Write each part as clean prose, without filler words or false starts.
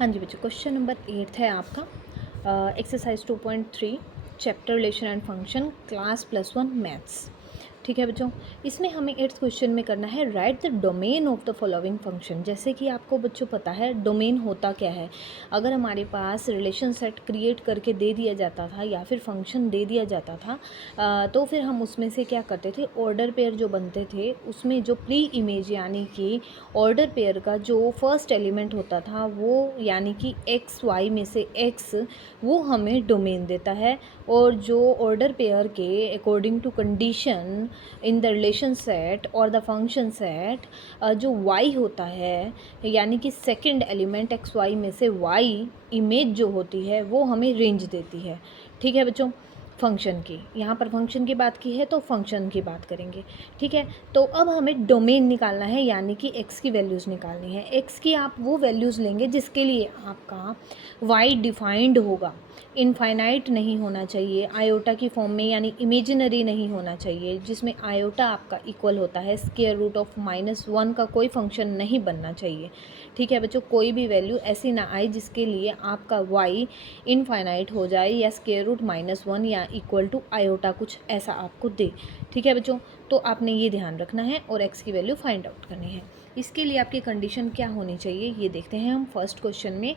हाँ जी बच्चों, question number 8 है आपका exercise 2.3 chapter relation and function class +1 maths. ठीक है बच्चों, इसमें हमें 8th क्वेश्चन में करना है right the domain of the following function. जैसे कि आपको बच्चों पता है डोमेन होता क्या है। अगर हमारे पास रिलेशन सेट क्रिएट करके दे दिया जाता था या फिर फंक्शन दे दिया जाता था तो फिर हम उसमें से क्या करते थे, ऑर्डर पेयर जो बनते थे उसमें जो प्री इमेज यानी कि ऑर्डर पेयर का जो फर्स्ट एलिमेंट होता था वो यानी कि एक्स वाई में से एक्स, वो हमें डोमेन देता है। और जो ऑर्डर पेयर के according to condition in the relation set और द फंक्शन सेट जो वाई होता है यानी कि सेकंड एलिमेंट एक्स वाई में से वाई इमेज जो होती है वो हमें रेंज देती है। ठीक है बच्चों, फंक्शन की, यहाँ पर फंक्शन की बात की है तो फंक्शन की बात करेंगे। ठीक है, तो अब हमें डोमेन निकालना है यानी कि एक्स की वैल्यूज़ निकालनी है। एक्स की आप वो वैल्यूज़ लेंगे जिसके लिए आपका वाई डिफाइंड होगा, इनफाइनाइट नहीं होना चाहिए, आयोटा की फॉर्म में यानी इमेजिनरी नहीं होना चाहिए, जिसमें आयोटा आपका इक्वल होता है स्क्वायर रूट ऑफ -1 का कोई फंक्शन नहीं बनना चाहिए। ठीक है बच्चों, कोई भी वैल्यू ऐसी ना आए जिसके लिए आपका वाई इनफाइनाइट हो जाए या स्क्वायर रूट -1 या इक्वल टू आयोटा कुछ ऐसा आपको दे। ठीक है बच्चों, तो आपने ये ध्यान रखना है और एक्स की वैल्यू फाइंड आउट करनी है। इसके लिए आपकी कंडीशन क्या होनी चाहिए ये देखते हैं हम। फर्स्ट क्वेश्चन में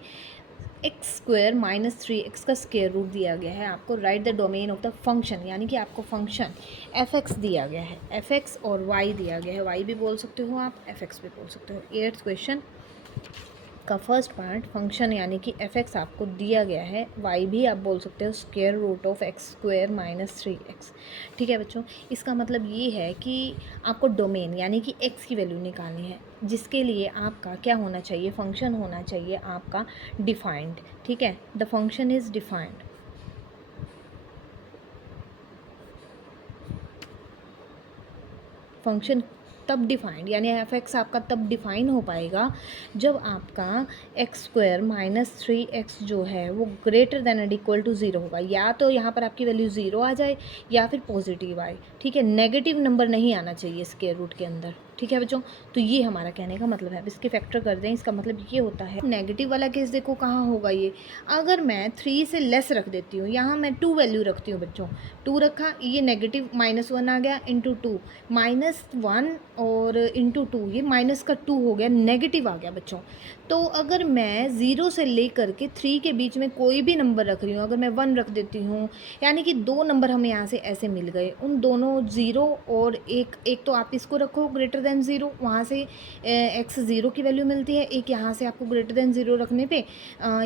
x² -3x का स्क्वायर रूट दिया गया है आपको। Right the domain of the function यानी कि आपको फंक्शन f(x) दिया गया है, f(x) और y दिया गया है, y भी बोल सकते हो आप, f(x) भी बोल सकते हो। 8th क्वेश्चन का फर्स्ट पार्ट फंक्शन यानी कि f(x) आपको दिया गया है, y भी आप बोल सकते हो square root of x² -3x। ठीक है बच्चों, इसका मतलब ये है कि आपको डोमेन यानी कि x की वैल्यू निकालनी है, जिसके लिए आपका क्या होना चाहिए, फंक्शन होना चाहिए आपका डिफाइंड। ठीक है, the function is defined. Function तब डिफाइंड यानी f(x) आपका तब डिफाइन हो पाएगा जब आपका x² -3x जो है वो greater than and equal to 0 होगा। या तो यहाँ पर आपकी वैल्यू 0 आ जाए या फिर पॉजिटिव आए। ठीक है, नेगेटिव नंबर नहीं आना चाहिए स्क्वायर रूट के अंदर। ठीक है बच्चों, तो ये हमारा कहने का मतलब है। अब इसके फैक्टर कर दें, इसका मतलब ये होता है नेगेटिव वाला केस देखो कहाँ होगा ये। अगर मैं 3 से लेस रख देती हूँ, यहाँ मैं 2 वैल्यू रखती हूँ बच्चों, 2 रखा, ये नेगेटिव -1 आ गया इंटू 2, -1 और इंटू 2, ये माइनस का 2 हो गया, नेगेटिव आ गया बच्चों। तो अगर मैं 0 से लेकर के 3 के बीच में कोई भी नंबर रख रही हूँ, अगर मैं 1 रख देती हूँ यानी कि 2 नंबर हमें यहाँ से ऐसे मिल गए, उन दोनों 0 और एक तो आप इसको रखो ग्रेटर देन 0, वहाँ से x 0 की वैल्यू मिलती है, एक यहाँ से आपको ग्रेटर देन 0 रखने पे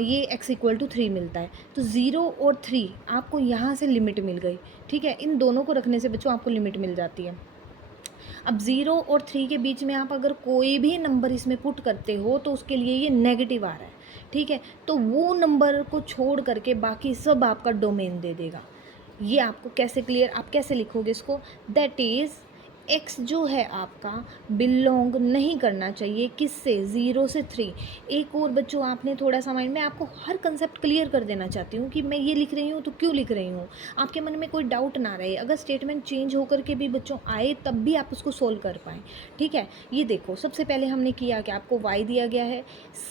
ये x इक्वल टू 3 मिलता है। तो 0 और 3 आपको यहाँ से लिमिट मिल गई। ठीक है, इन दोनों को रखने से बच्चों आपको लिमिट मिल जाती है। अब 0 और 3 के बीच में आप अगर कोई भी नंबर इसमें पुट करते हो तो उसके लिए ये नेगेटिव आ रहा है। ठीक है, तो वो नंबर को छोड़ करके बाकी सब आपका डोमेन दे देगा। ये आपको कैसे क्लियर, आप कैसे लिखोगे इसको, दैट इज़ एक्स जो है आपका बिलोंग नहीं करना चाहिए किससे, 0 से 3। एक और बच्चों आपने थोड़ा सा माइंड में, आपको हर कंसेप्ट क्लियर कर देना चाहती हूँ कि मैं ये लिख रही हूँ तो क्यों लिख रही हूँ, आपके मन में कोई डाउट ना रहे। अगर स्टेटमेंट चेंज होकर के भी बच्चों आए तब भी आप उसको सोल्व कर पाएँ। ठीक है, ये देखो सबसे पहले हमने किया कि आपको वाई दिया गया है,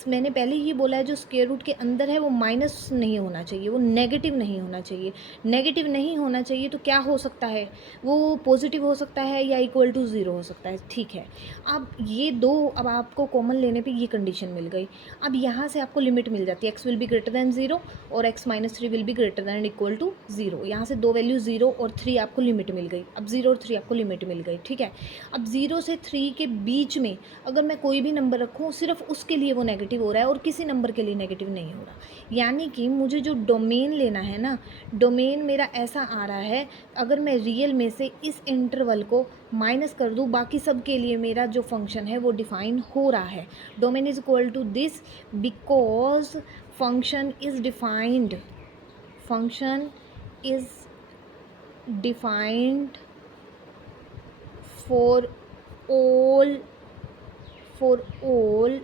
मैंने पहले ही बोला है जो स्क्वायर रूट के अंदर है वो माइनस नहीं होना चाहिए, वो नेगेटिव नहीं होना चाहिए। नेगेटिव नहीं होना चाहिए तो क्या हो सकता है, वो पॉजिटिव हो सकता है या इक्वल टू 0 हो सकता है। ठीक है, अब ये दो, अब आपको कॉमन लेने पे ये कंडीशन मिल गई। अब यहाँ से आपको लिमिट मिल जाती है, x will be greater than 0 और x -3 will be greater than equal to 0। यहाँ से दो वैल्यू 0 और 3 आपको लिमिट मिल गई। अब 0 और 3 आपको लिमिट मिल गई। ठीक है, अब 0 से 3 के बीच में अगर मैं कोई भी नंबर रखूँ सिर्फ उसके लिए वो नेगेटिव हो रहा है और किसी नंबर के लिए नेगेटिव नहीं हो रहा। यानी कि मुझे जो डोमेन लेना है ना, डोमेन मेरा ऐसा आ रहा है, अगर मैं रियल में से इस इंटरवल को माइनस कर दूँ बाकी सब के लिए मेरा जो फंक्शन है वो डिफाइन हो रहा है। Domain is equal to this because function is defined, function is defined for all for all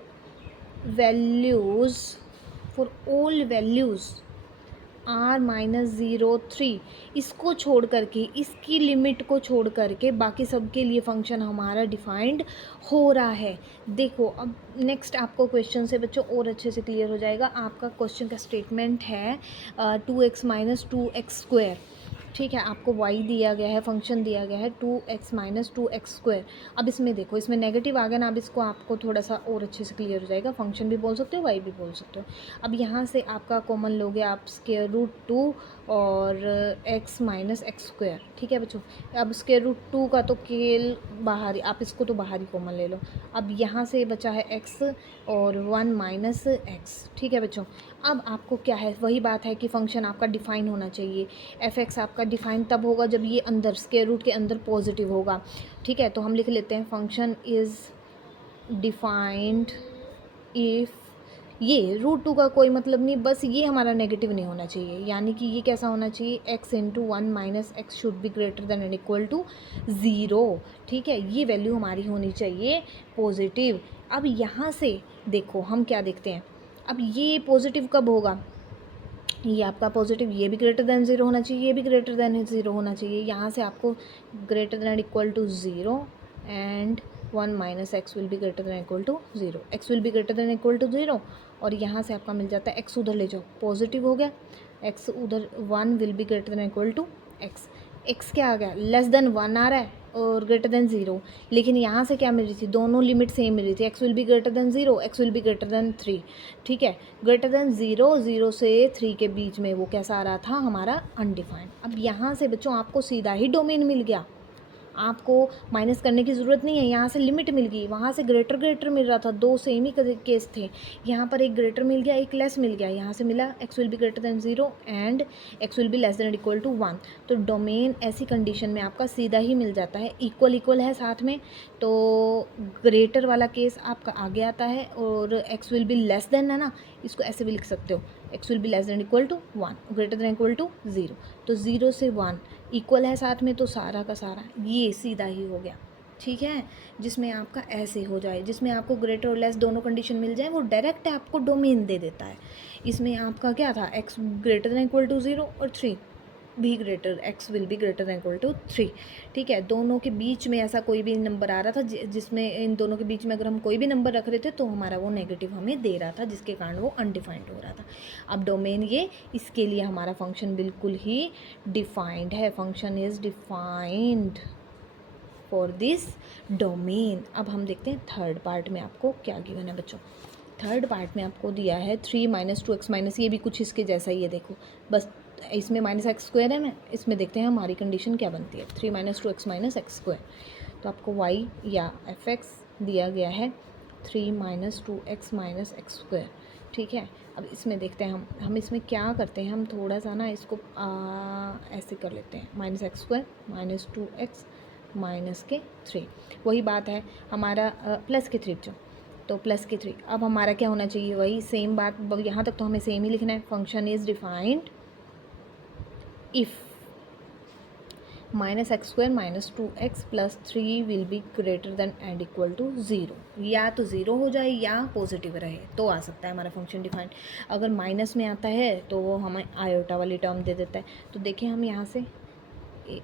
values, for all values r-0 3, इसको छोड़ करके, इसकी लिमिट को छोड़ करके बाकी सब के लिए फंक्शन हमारा डिफाइंड हो रहा है। देखो अब नेक्स्ट आपको क्वेश्चन से बच्चों और अच्छे से क्लियर हो जाएगा। आपका क्वेश्चन का स्टेटमेंट है 2x माइनस 2x², ठीक है। आपको y दिया गया है, फंक्शन दिया गया है 2x माइनस 2x²। अब इसमें देखो, इसमें नेगेटिव आ गया ना, अब इसको आपको थोड़ा सा और अच्छे से क्लियर हो जाएगा। फंक्शन भी बोल सकते हो, y भी बोल सकते हो। अब यहाँ से आपका कॉमन लोगे आप √2 और x माइनस x², ठीक है बच्चों। अब √2 का तो केल बाहर ही, आप इसको तो बाहर ही कॉमन ले लो। अब यहाँ से बचा है x और 1 माइनस x, ठीक है बच्चों। अब आपको क्या है, वही बात है कि फ़ंक्शन आपका डिफ़ाइन होना चाहिए। f(x) आपका डिफ़ाइन तब होगा जब ये अंदर स्क्वायर रूट के अंदर पॉजिटिव होगा, ठीक है। तो हम लिख लेते हैं फंक्शन इज़ डिफ़ाइंड इफ़, ये √2 का कोई मतलब नहीं, बस ये हमारा नेगेटिव नहीं होना चाहिए। यानी कि ये कैसा होना चाहिए, x into 1 minus x should be greater than and equal to 0, ठीक है। ये वैल्यू हमारी होनी चाहिए पॉजिटिव। अब यहाँ से देखो हम क्या देखते हैं, अब ये पॉजिटिव कब होगा, ये आपका पॉजिटिव, ये भी ग्रेटर देन 0 होना चाहिए, ये भी ग्रेटर देन 0 होना चाहिए। यहाँ से आपको greater than equal to 0 and 1 minus X will be greater than equal to 0, X will be greater than equal to 0। और यहाँ से आपका मिल जाता है एक्स उधर ले जाओ, पॉजिटिव हो गया, एक्स उधर 1 will be greater than equal to X. X क्या आ गया, लेस देन 1 आ रहा है और ग्रेटर देन 0, लेकिन यहाँ से क्या मिल रही थी, दोनों लिमिट सेम मिल रही थी। X will be greater than 0, X will be greater then 3, ठीक है। ग्रेटर देन 0, 0 से 3 के बीच में वो कैसा आ रहा था, हमारा अनडिफाइंड। अब यहाँ से बच्चों आपको सीधा ही डोमेन मिल गया, आपको माइनस करने की ज़रूरत नहीं है। यहाँ से लिमिट मिल गई, वहाँ से ग्रेटर मिल रहा था, दो सेम ही केस थे। यहाँ पर एक ग्रेटर मिल गया, एक लेस मिल गया। यहाँ से मिला X will be greater than 0 and X will be less than equal to 1। तो डोमेन ऐसी कंडीशन में आपका सीधा ही मिल जाता है, इक्वल है साथ में, तो ग्रेटर वाला केस आपका आगे आता है। और X will be less than है ना, इसको ऐसे भी लिख सकते हो, X will be less than equal to 1, greater than equal to 0। तो 0 से 1 इक्वल है साथ में, तो सारा का सारा ये सीधा ही हो गया, ठीक है। जिसमें आपका ऐसे हो जाए, जिसमें आपको ग्रेटर और लेस दोनों कंडीशन मिल जाए, वो डायरेक्ट आपको डोमेन दे देता है। इसमें आपका क्या था, X greater than equal to 0 और 3 भी greater, X will be greater than equal to 3, ठीक है। दोनों के बीच में ऐसा कोई भी नंबर आ रहा था जिसमें इन दोनों के बीच में अगर हम कोई भी नंबर रख रहे थे तो हमारा वो नेगेटिव हमें दे रहा था, जिसके कारण वो अनडिफाइंड हो रहा था। अब डोमेन ये, इसके लिए हमारा फंक्शन बिल्कुल ही डिफाइंड है, function is defined for this domain. अब हम देखते हैं थर्ड पार्ट में आपको क्या गिवन है बच्चों। थर्ड पार्ट में आपको दिया है 3 माइनस 2x माइनस, ये भी कुछ इसके जैसा ही है। देखो बस इसमें माइनस x² है, मैं इसमें देखते हैं हमारी कंडीशन क्या बनती है। 3 माइनस 2x माइनस x², तो आपको y या fx दिया गया है 3 माइनस 2x माइनस x², ठीक है। अब इसमें देखते हैं हम इसमें क्या करते हैं, हम थोड़ा सा ना इसको ऐसे कर लेते हैं, minus x² minus 2x minus के 3, वही बात है हमारा प्लस के 3 जो, तो प्लस के 3। अब हमारा क्या होना चाहिए, वही सेम बात, यहाँ तक तो हमें सेम ही लिखना है। Function is defined if minus x² minus 2x plus 3 will be greater than and equal to 0, या तो 0 हो जाए या पॉजिटिव रहे तो आ सकता है हमारा फंक्शन डिफाइंड। अगर माइनस में आता है तो वो हमें आयोटा वाली टर्म दे देता है। तो देखें हम यहाँ से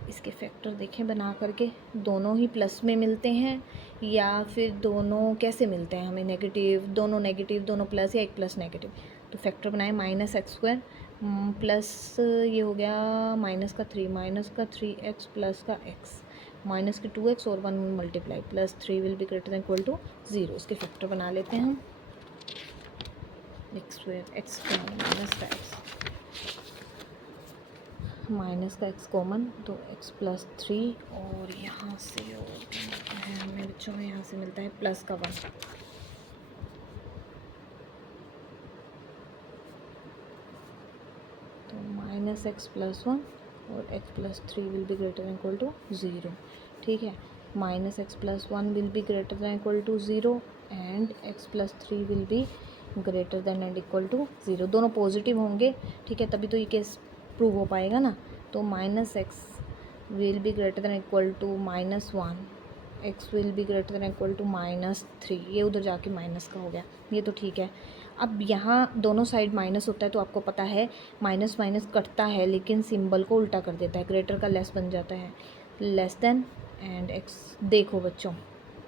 इसके फैक्टर देखें बना करके, दोनों ही प्लस में मिलते हैं या फिर दोनों कैसे मिलते हैं हमें, नेगेटिव, दोनों प्लस या एक प्लस नेगेटिव। तो फैक्टर बनाए माइनस x² प्लस ये हो गया माइनस का 3, माइनस का 3x प्लस का x, माइनस के 2x और 1 multiply plus 3 will be greater than equal to 0। इसके फैक्टर बना लेते हैं हम, x² x माइनस का x, माइनस का x कॉमन, तो x प्लस 3 और यहाँ से और क्या मिलता है हमें बच्चों में, यहाँ से मिलता है प्लस का 1, तो माइनस x प्लस 1 और x plus 3 will be greater than equal to 0, ठीक है। Minus x plus 1 will be greater than equal to 0 and x plus 3 will be greater than and equal to 0, दोनों positive होंगे, ठीक है, तभी तो ये केस प्रूव हो पाएगा ना। तो minus X will be greater than equal to minus 1, X will be greater than equal to minus 3, ये उधर जाके माइनस का हो गया, ये तो ठीक है। अब यहाँ दोनों साइड माइनस होता है तो आपको पता है माइनस माइनस कटता है लेकिन सिंबल को उल्टा कर देता है, ग्रेटर का लेस बन जाता है, लेस देन एंड एक्स। देखो बच्चों,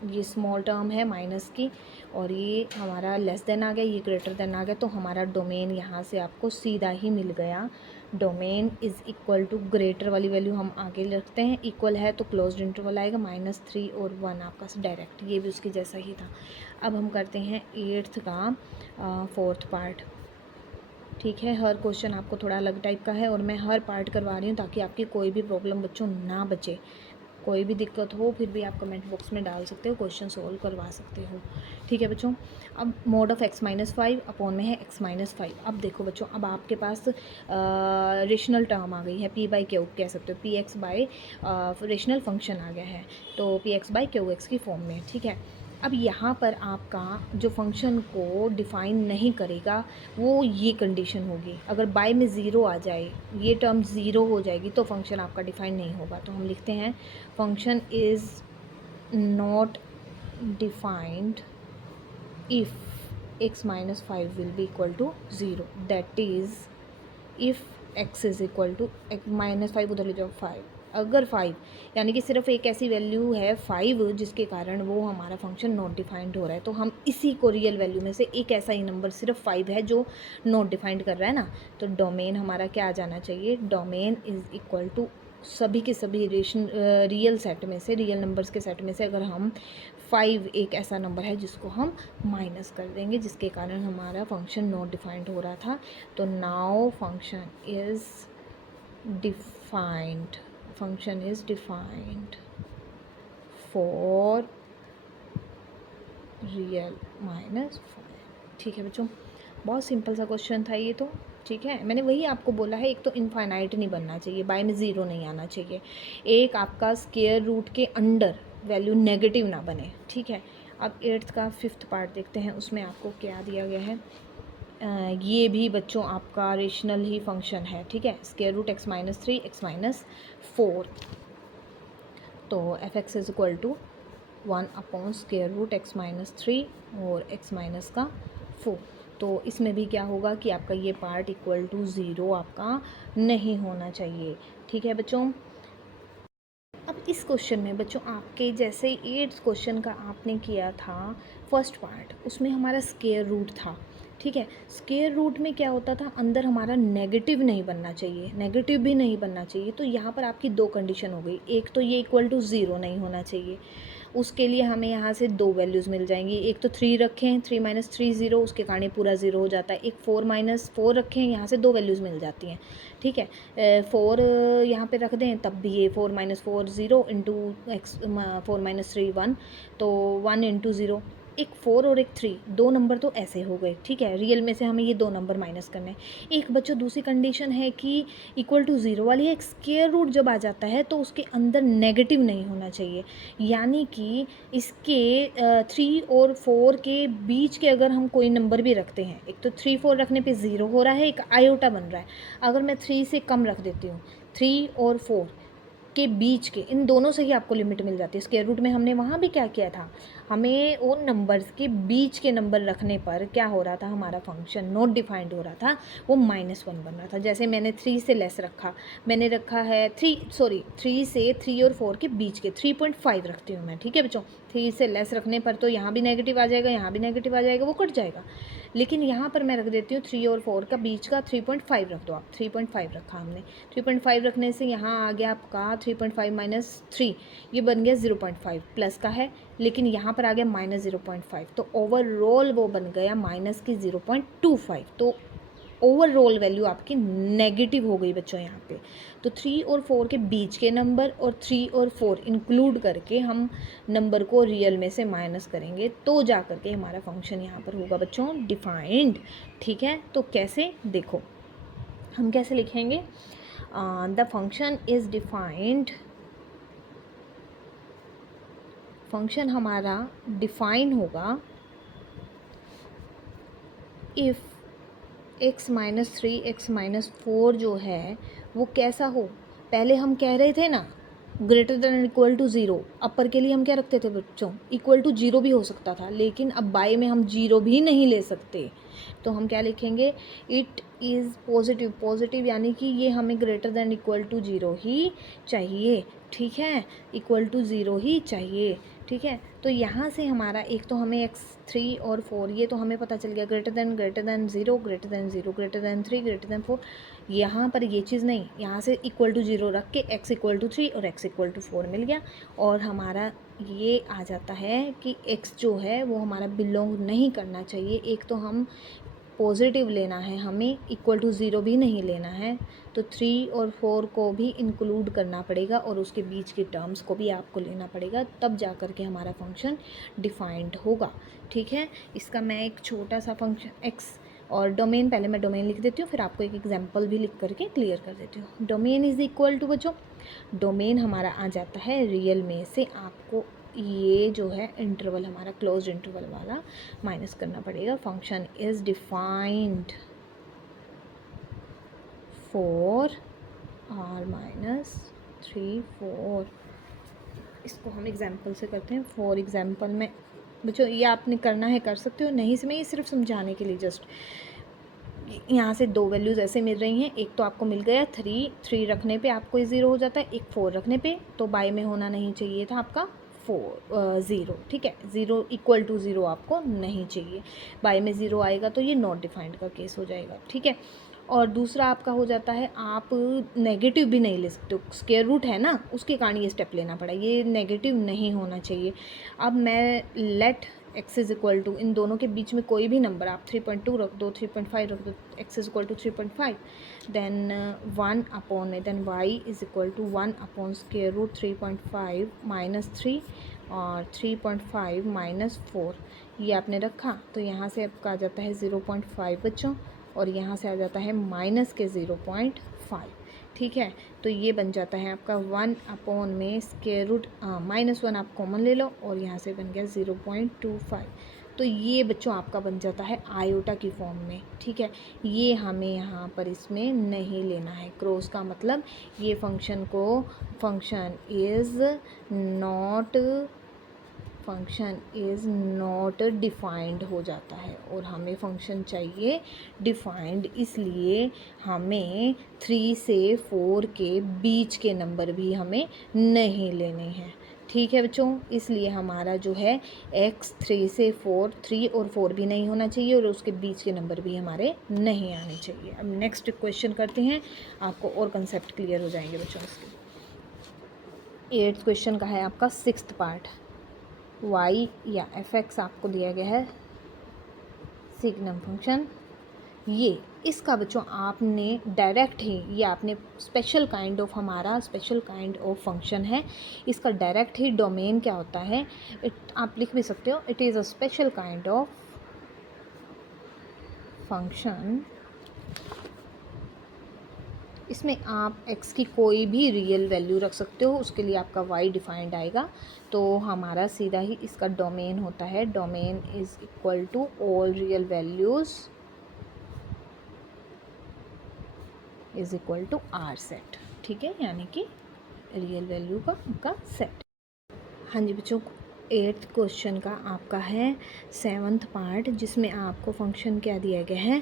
ये स्मॉल टर्म है माइनस की और ये हमारा लेस देन आ गया, ये ग्रेटर देन आ गया, तो हमारा डोमेन यहाँ से आपको सीधा ही मिल गया। Domain is equal to greater वाली वैल्यू हम आगे रखते हैं, इक्वल है तो क्लोज्ड इंटरवल आएगा -3 और 1 आपका डायरेक्ट, ये भी उसकी जैसा ही था। अब हम करते हैं 8th का 4th पार्ट। ठीक है, हर क्वेश्चन आपको थोड़ा अलग टाइप का है और मैं हर पार्ट करवा रही हूँ ताकि आपकी कोई भी प्रॉब्लम बच्चों ना बचे। कोई भी दिक्कत हो फिर भी आप कमेंट बॉक्स में डाल सकते हो, क्वेश्चन सोल्व करवा सकते हो। ठीक है बच्चों, अब मोड ऑफ x-5 अपॉन में है x-5। अब देखो बच्चों, अब आपके पास रेशनल टर्म आ गई है, p/q कह सकते हो, px रेशनल फंक्शन आ गया है, तो px/qx की फॉर्म में। ठीक है, अब यहाँ पर आपका जो फंक्शन को डिफ़ाइन नहीं करेगा वो ये कंडीशन होगी, अगर बाय में ज़ीरो आ जाए, ये टर्म ज़ीरो हो जाएगी तो फंक्शन आपका डिफ़ाइन नहीं होगा। तो हम लिखते हैं function is not defined if x-5 will be equal to 0, that is if x is equal to -5 उधर ले जाओ 5, अगर 5 यानी कि सिर्फ एक ऐसी वैल्यू है 5 जिसके कारण वो हमारा फंक्शन नॉट डिफाइंड हो रहा है, तो हम इसी को रियल वैल्यू में से एक ऐसा ही नंबर सिर्फ 5 है जो नॉट डिफाइंड कर रहा है ना, तो डोमेन हमारा क्या आ जाना चाहिए, डोमेन इज़ इक्वल टू सभी के सभी रियल सेट में से, रियल नंबर्स के सेट में से अगर हम 5 एक ऐसा नंबर है जिसको हम माइनस कर देंगे जिसके कारण हमारा फंक्शन नॉट डिफाइंड हो रहा था। तो now function is defined, function is defined for real -5। ठीक है बच्चों, बहुत सिंपल सा क्वेश्चन था ये तो। ठीक है, मैंने वही आपको बोला है, एक तो इनफाइनाइट नहीं बनना चाहिए, बाय में ज़ीरो नहीं आना चाहिए, एक आपका स्क्वायर रूट के अंडर वैल्यू नेगेटिव ना बने। ठीक है, अब 8th का 5th पार्ट देखते हैं, उसमें आपको क्या दिया गया है। ये भी बच्चों आपका रेशनल ही फंक्शन है। ठीक है, स्क्वायर रूट x-3 x-4, तो f(x) is equal to 1 upon square root x-3 और x-4। तो इसमें भी क्या होगा कि आपका ये पार्ट इक्वल टू 0 आपका नहीं होना चाहिए। ठीक है बच्चों, अब इस क्वेश्चन में बच्चों आपके जैसे 8th क्वेश्चन का आपने किया था फर्स्ट पार्ट, उसमें हमारा स्क्वायर रूट था। ठीक है, स्क्वायर रूट में क्या होता था, अंदर हमारा नेगेटिव नहीं बनना चाहिए, नेगेटिव भी नहीं बनना चाहिए, तो यहाँ पर आपकी दो कंडीशन हो गई, एक तो ये इक्वल टू 0 नहीं होना चाहिए, उसके लिए हमें यहाँ से दो वैल्यूज़ मिल जाएंगी, एक तो 3 रखें, 3 - 3 0, उसके कारण ये पूरा 0 हो जाता है, एक 4 - 4 रखें, यहाँ से दो वैल्यूज़ मिल जाती हैं। ठीक है, 4 यहाँ पे रख दें तब भी ये 4 - 4 0 इंटू x 4 - 3 1, तो 1 इंटू 0, एक 4 और एक 3, दो नंबर तो ऐसे हो गए। ठीक है, रियल में से हमें ये दो नंबर माइनस करने हैं। एक बच्चों दूसरी कंडीशन है कि इक्वल टू 0 वाली एक स्क्वायर रूट जब आ जाता है तो उसके अंदर नेगेटिव नहीं होना चाहिए, यानी कि इसके 3 और 4 के बीच के अगर हम कोई नंबर भी रखते हैं, एक तो 3 4 रखने पे 0 हो रहा है, एक आयोटा बन रहा है, अगर मैं 3 से कम रख देती हूँ, 3 और 4 के बीच के इन दोनों से ही आपको लिमिट मिल जाती है। स्क्वायर रूट में हमने वहाँ भी क्या किया था, हमें उन नंबर्स के बीच के नंबर रखने पर क्या हो रहा था, हमारा फंक्शन नॉट डिफाइंड हो रहा था, वो -1 बन रहा था। जैसे मैंने 3 से लेस रखा, मैंने रखा है 3 से 3 और 4 के बीच के 3.5 रखती हूँ मैं। ठीक है बच्चों, 3 से लेस रखने पर तो यहाँ भी नेगेटिव आ जाएगा, यहाँ भी नेगेटिव आ जाएगा, वो कट जाएगा, लेकिन यहाँ पर मैं रख देती हूँ 3 और 4 का बीच का 3.5 रख दो आप, 3.5 रखा हमने, 3.5 रखने से यहाँ आ गया आपका 3.5 - 3, ये बन गया 0.5, प्लस का है लेकिन यहाँ पर आ गया -0.5, तो ओवरऑल वो बन गया माइनस की 0.25, तो ओवरऑल वैल्यू आपकी नेगेटिव हो गई बच्चों यहाँ पे। तो 3 और 4 के बीच के नंबर और 3 और 4 इंक्लूड करके हम नंबर को रियल में से माइनस करेंगे तो जा करके हमारा फंक्शन यहाँ पर होगा बच्चों डिफाइंड। ठीक है, तो कैसे, देखो हम कैसे लिखेंगे, the function is defined, function हमारा डिफाइन होगा इफ़ x-3 x-4 जो है वो कैसा हो, पहले हम कह रहे थे ना greater than equal to zero, upper के लिए हम क्या रखते थे बच्चों, इक्वल टू ज़ीरो भी हो सकता था, लेकिन अब बाय में हम ज़ीरो भी नहीं ले सकते, तो हम क्या लिखेंगे, इट इज़ पॉजिटिव, पॉजिटिव यानी कि ये हमें greater than equal to zero ही चाहिए, ठीक है, इक्वल टू ज़ीरो ही चाहिए, ठीक है। तो यहाँ से हमारा एक तो हमें x3 और 4 ये तो हमें पता चल गया, greater than zero, greater than zero, greater than 3, greater than 4, यहाँ पर ये चीज़ नहीं, यहाँ से इक्वल टू ज़ीरो रख के x इक्वल टू 3 और x इक्वल टू 4 मिल गया, और हमारा ये आ जाता है कि x जो है वो हमारा बिलोंग नहीं करना चाहिए, एक तो हम पॉजिटिव लेना है, हमें इक्वल टू ज़ीरो भी नहीं लेना है, तो 3 और 4 को भी इंक्लूड करना पड़ेगा और उसके बीच की टर्म्स को भी आपको लेना पड़ेगा, तब जा कर के हमारा फंक्शन डिफाइंड होगा, ठीक है। इसका मैं एक छोटा सा फंक्शन एक्स और डोमेन, पहले मैं डोमेन लिख देती हूँ, फिर आपको एक एग्जांपल भी लिख करके क्लियर कर देती हूँ। डोमेन इज़ इक्वल टू बच्चों, डोमेन हमारा आ जाता है रियल में से आपको ये जो है इंटरवल हमारा क्लोज इंटरवल वाला माइनस करना पड़ेगा। Function is defined for r minus 3 4, इसको हम एग्जांपल से करते हैं। फॉर एग्जांपल में बच्चों ये आपने करना है कर सकते हो, नहीं से मैं ये सिर्फ समझाने के लिए जस्ट, यहाँ से दो वैल्यूज़ ऐसे मिल रही हैं, एक तो आपको मिल गया 3 रखने पे आपको ये ज़ीरो हो जाता है, एक 4 रखने पे, तो बाय में होना नहीं चाहिए था आपका 4 ठीक है, ज़ीरो इक्वल टू ज़ीरो आपको नहीं चाहिए, बाय में ज़ीरो आएगा तो ये नॉट डिफाइंड का केस हो जाएगा, ठीक है। और दूसरा आपका हो जाता है, आप नेगेटिव भी नहीं ले सकते हो, स्क्वायर रूट है ना, उसके कारण ये स्टेप लेना पड़ा, ये नेगेटिव नहीं होना चाहिए। अब मैं let x is equal to, इन दोनों के बीच में कोई भी नंबर आप 3.2 रख दो, 3.5 रख दो, x is equal to 3.5, then 1 upon, then y is equal to 1 upon square root 3.5 minus 3 और 3.5 माइनस 4, ये आपने रखा, तो यहाँ से आपका आ जाता है 0.5 बच्चों, और यहाँ से आ जाता है माइनस के 0.5, ठीक है। तो ये बन जाता है आपका 1 अपॉन में स्क्वायर रूट -1 आप कॉमन ले लो, और यहाँ से बन गया 0.25, तो ये बच्चों आपका बन जाता है आयोटा की फॉर्म में, ठीक है। ये हमें यहाँ पर इसमें नहीं लेना है, क्रॉस का मतलब ये फंक्शन को, फंक्शन इज़ नॉट डिफाइंड हो जाता है, और हमें फंक्शन चाहिए डिफाइंड, इसलिए हमें 3 से 4 के बीच के नंबर भी हमें नहीं लेने हैं, ठीक है बच्चों। इसलिए हमारा जो है x 3 से 4, 3 और 4 भी नहीं होना चाहिए, और उसके बीच के नंबर भी हमारे नहीं आने चाहिए। अब नेक्स्ट क्वेश्चन करते हैं, आपको और कंसेप्ट क्लियर हो जाएंगे बच्चों इसके। 8th क्वेश्चन का है आपका 6th पार्ट, y या f(x) आपको दिया गया है सिग्नम फंक्शन, ये इसका बच्चों आपने डायरेक्ट ही, ये आपने स्पेशल काइंड ऑफ, हमारा स्पेशल काइंड ऑफ फंक्शन है, इसका डायरेक्ट ही डोमेन क्या होता है, आप लिख भी सकते हो, it is a special kind of function, इसमें आप x की कोई भी रियल वैल्यू रख सकते हो, उसके लिए आपका y डिफाइंड आएगा, तो हमारा सीधा ही इसका डोमेन होता है, domain is equal to all real values is equal to R set, ठीक है, यानी कि रियल वैल्यू का सेट। हाँ जी बच्चों, 8th क्वेश्चन का आपका है 7th पार्ट, जिसमें आपको फंक्शन क्या दिया गया है,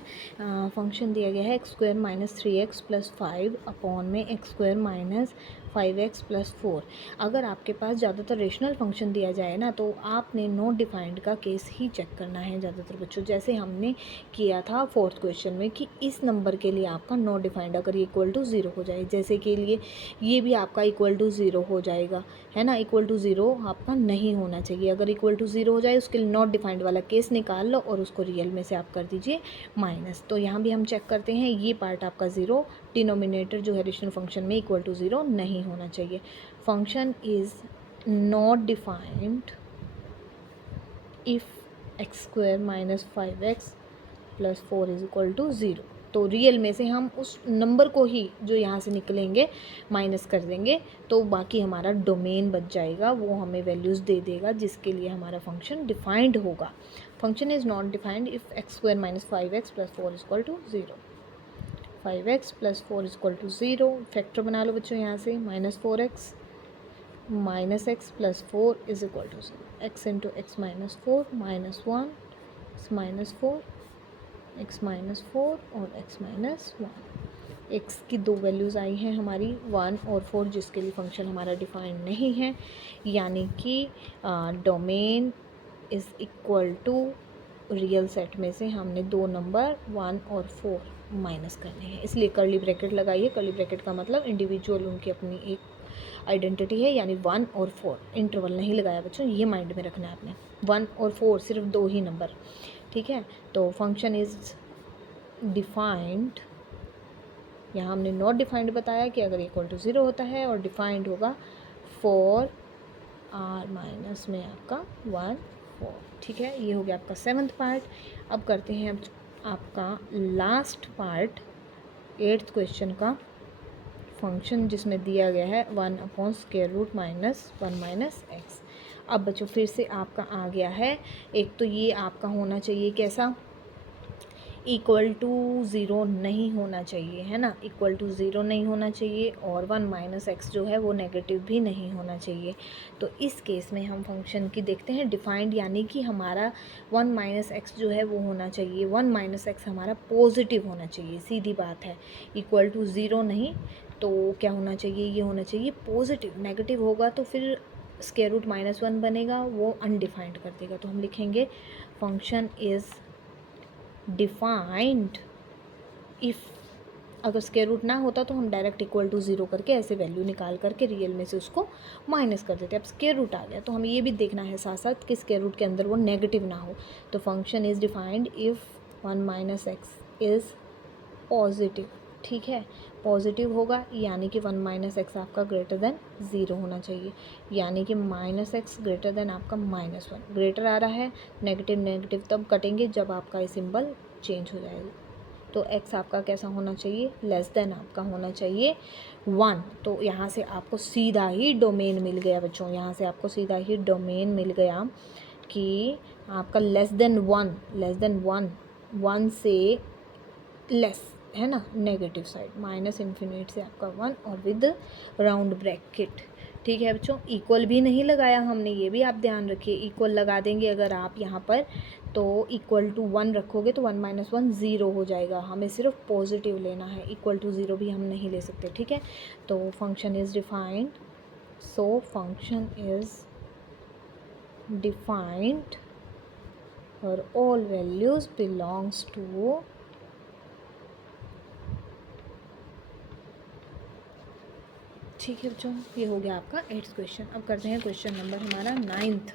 फंक्शन दिया गया है x² - 3x + 5 अपॉन में x² - 5x + 4। अगर आपके पास ज़्यादातर रेशनल फंक्शन दिया जाए ना, तो आपने नॉट डिफाइंड का केस ही चेक करना है ज़्यादातर बच्चों, जैसे हमने किया था 4th क्वेश्चन में कि इस नंबर के लिए आपका नॉट डिफाइंड अगर इक्वल टू 0 हो जाए, जैसे के लिए ये भी आपका इक्वल टू 0 हो जाएगा, है ना, इक्वल टू 0 आपका नहीं होना चाहिए, अगर इक्वल टू 0 हो जाए उसके लिए नॉट डिफाइंड वाला केस निकाल लो और उसको रियल में से आप कर दीजिए माइनस। तो यहाँ भी हम चेक करते हैं, ये पार्ट आपका 0, डिनोमिनेटर जो है रेशनल फंक्शन में इक्वल टू 0 नहीं होना चाहिए। Function is not defined if x² - 5x + 4 is equal to 0, तो रियल में से हम उस नंबर को ही जो यहाँ से निकलेंगे माइनस कर देंगे, तो बाकी हमारा डोमेन बच जाएगा, वो हमें वैल्यूज़ दे देगा जिसके लिए हमारा फंक्शन डिफाइंड होगा। Function is not defined if x² - 5x + 4 is equal to 0, 5x + 4 is equal to 0, factor बना लो बच्चों यहाँ से, -4x minus X plus 4 is equal to 0, X into X minus 4 minus 1 X minus 4 X minus 4 और x minus 1। X की दो values आई हैं हमारी 1 और 4, जिसके लिए फंक्शन हमारा डिफाइंड नहीं है, यानी कि domain is equal to real set में से हमने दो नंबर 1 और 4 माइनस करने हैं, इसलिए कर्ली ब्रैकेट लगाइए। कर्ली ब्रैकेट का मतलब इंडिविजुअल उनकी अपनी एक आइडेंटिटी है, यानी 1 और 4, इंटरवल नहीं लगाया बच्चों, ये माइंड में रखना है आपने। 1 और 4 सिर्फ दो ही नंबर, ठीक है। तो फंक्शन इज़ डिफाइंड, यहाँ हमने नॉट डिफाइंड बताया कि अगर इक्वल टू 0 होता है, और डिफाइंड होगा फॉर आर माइनस में आपका 1 4, ठीक है। ये हो गया आपका 7th पार्ट। अब करते हैं अब आपका लास्ट पार्ट 8th क्वेश्चन का, फंक्शन जिसमें दिया गया है 1/√- 1 माइनस एक्स। अब बच्चों फिर से आपका आ गया है, एक तो ये आपका होना चाहिए कैसा, इक्वल टू 0 नहीं होना चाहिए, है ना, इक्वल टू 0 नहीं होना चाहिए, और 1 माइनस एक्स जो है वो नेगेटिव भी नहीं होना चाहिए। तो इस केस में हम फंक्शन की देखते हैं डिफाइंड, यानी कि हमारा 1 माइनस एक्स जो है वो होना चाहिए, 1 माइनस एक्स हमारा पॉजिटिव होना चाहिए, सीधी बात है, इक्वल टू 0 नहीं। तो क्या होना चाहिए, ये होना चाहिए पॉजिटिव, नेगेटिव होगा तो फिर स्क्वायर रूट -1 बनेगा, वो अनडिफाइंड कर देगा। तो हम लिखेंगे फंक्शन इज़ डिफाइंड इफ़, अगर स्क्वायर रूट ना होता तो हम डायरेक्ट इक्वल टू 0 करके ऐसे वैल्यू निकाल करके रियल में से उसको माइनस कर देते। अब स्क्वायर रूट आ गया तो हमें ये भी देखना है साथ साथ कि स्क्वायर रूट के अंदर वो नेगेटिव ना हो। तो function is defined if 1 minus x is positive, ठीक है, पॉजिटिव होगा, यानी कि 1 माइनस एक्स आपका ग्रेटर देन 0 होना चाहिए, यानी कि माइनस एक्स ग्रेटर देन आपका -1, ग्रेटर आ रहा है, नेगेटिव नेगेटिव तब कटेंगे जब आपका ये सिंबल चेंज हो जाएगा। तो x आपका कैसा होना चाहिए, लेस देन आपका होना चाहिए 1। तो यहाँ से आपको सीधा ही डोमेन मिल गया बच्चों, यहाँ से आपको सीधा ही डोमेन मिल गया कि आपका लेस देन 1 से लेस, है ना, नेगेटिव साइड, माइनस इन्फिनिट से आपका 1 और विद राउंड ब्रैकेट, ठीक है बच्चों। इक्वल भी नहीं लगाया हमने, ये भी आप ध्यान रखिए, इक्वल लगा देंगे अगर आप यहाँ पर तो इक्वल टू 1 रखोगे तो 1 माइनस 1 0 हो जाएगा, हमें सिर्फ पॉजिटिव लेना है, इक्वल टू 0 भी हम नहीं ले सकते, ठीक है। तो function is defined, so function is defined और ऑल वैल्यूज़ बिलोंग्स टू, ठीक है बच्चों, ये हो गया आपका 8th क्वेश्चन। अब करते हैं क्वेश्चन नंबर हमारा 9th।